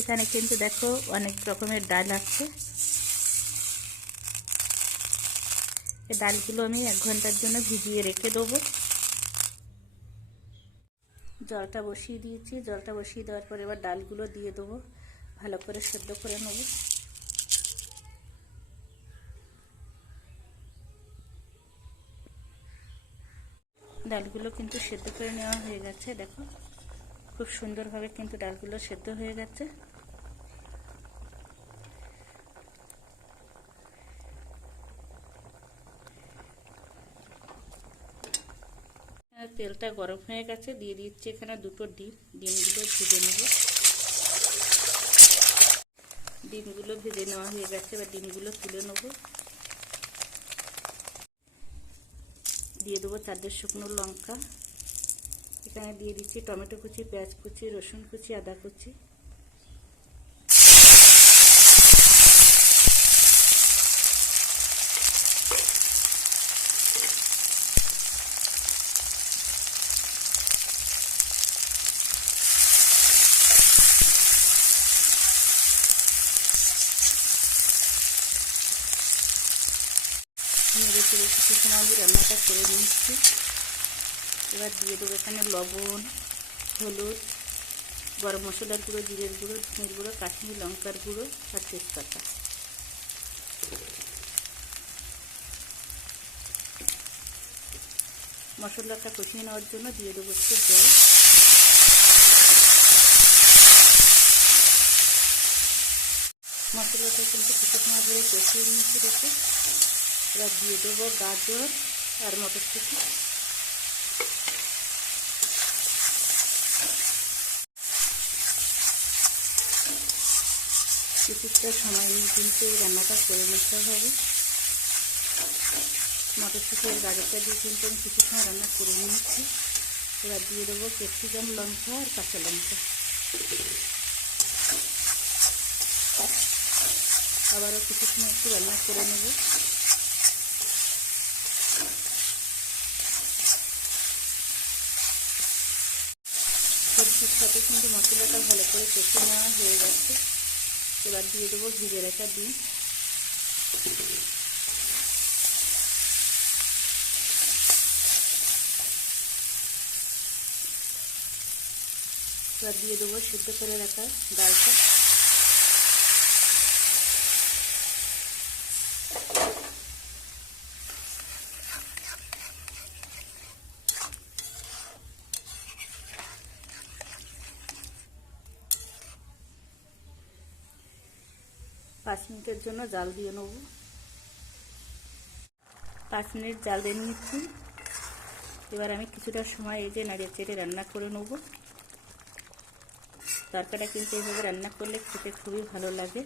এখানে কিন্তু দেখো অনেক রকমের ডাল আছে। এই ডালগুলো আমি 1 ঘন্টার জন্য ভিজিয়ে রেখে দেবো। জলটা বসিয়ে দিয়েছি। জলটা বসিয়ে দেওয়ার পর এবার ডালগুলো দিয়ে দেবো, ভালো করে সেদ্ধ করে নেব। ডালগুলো কিন্তু সেদ্ধ করে নেওয়া হয়ে গেছে। দেখো খুব সুন্দরভাবে কিন্তু ডালগুলো সেদ্ধ হয়ে গেছে। তেলটা গরম হয়ে গেছে, দিয়ে দিচ্ছি এখানে 2টো ডিম। ডিমগুলো ভেজে নেব। ডিমগুলো ভেজে নেওয়া হয়ে গেছে, এবার ডিমগুলো তুলে নেব। দিয়ে দেবো 4 শুকনো লঙ্কা। এখানে দিয়ে দিচ্ছি টমেটো কুচি, পেঁয়াজ কুচি, রসুন কুচি, আদা কুচি। নেড়ে চেড়ে কিছু সময় আমি রান্নাটা করে নিচ্ছি। এবার দিয়ে দেবো এখানে লবণ, হলুদ, গরম মশলার গুঁড়ো, জিরের গুঁড়ো, ধনের গুঁড়ো, কাশ্মীরি লঙ্কার গুঁড়ো আর তেজপাতা। মশলাটা কষিয়ে নেওয়ার জন্য দিয়ে দেবো একটু জল। মশলাটা কিন্তু কিছু সময় ধরে কষিয়ে নিচ্ছি দেখে। এবার দিয়ে দেবো গাজর আর মটরশুঁটি। কিছুটা সময় নিয়ে কিন্তু এই রান্নাটা করে নিতে হবে। মটরশুঁটি আর গাজরটা দিয়ে কিন্তু আমি কিছু সময় রান্না করে নিচ্ছি। এবার দিয়ে দেবো ক্যাপসিকাম, লঙ্কা আর কাঁচা লঙ্কা। আবারও কিছু সময় একটু রান্না করে নেব। সবজির সাথে কিন্তু মশলাটা ভালো করে কষে নেওয়া হয়ে গেছে। এবার দিয়ে দেবো ভিজে রাখা ডিম। এবার দিয়ে দেবো সিদ্ধ করে রাখা ডালটা। পাঁচ মিনিটের জন্য জাল দিয়ে নেব। 5 মিনিট জাল দিয়ে নিচ্ছি। এবার আমি কিছুটা সময় এই যে নাড়িয়ে চেড়ে রান্না করে নেব। তরকারিটা কিন্তু এইভাবে রান্না করলে খেতে খুবই ভালো লাগে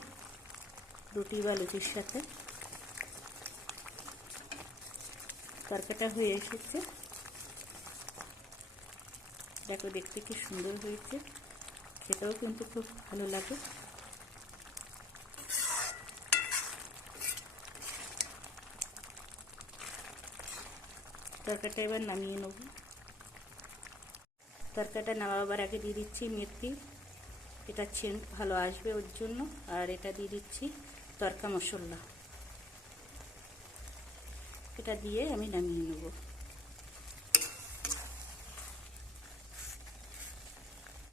রুটি বা লুচির সাথে। তরকারিটা হয়ে এসেছে, দেখো দেখতে কি সুন্দর হয়েছে, খেতেও কিন্তু খুব ভালো লাগে। তরকারিটা এবার নামিয়ে নেব। তরকারিটা নামাবার আগে দিয়ে দিচ্ছি মেথি, এটা সেন্ট ভালো আসবে ওর জন্য। আর এটা দিয়ে দিচ্ছি তরকা মশলা, এটা দিয়ে আমি নামিয়ে নেব।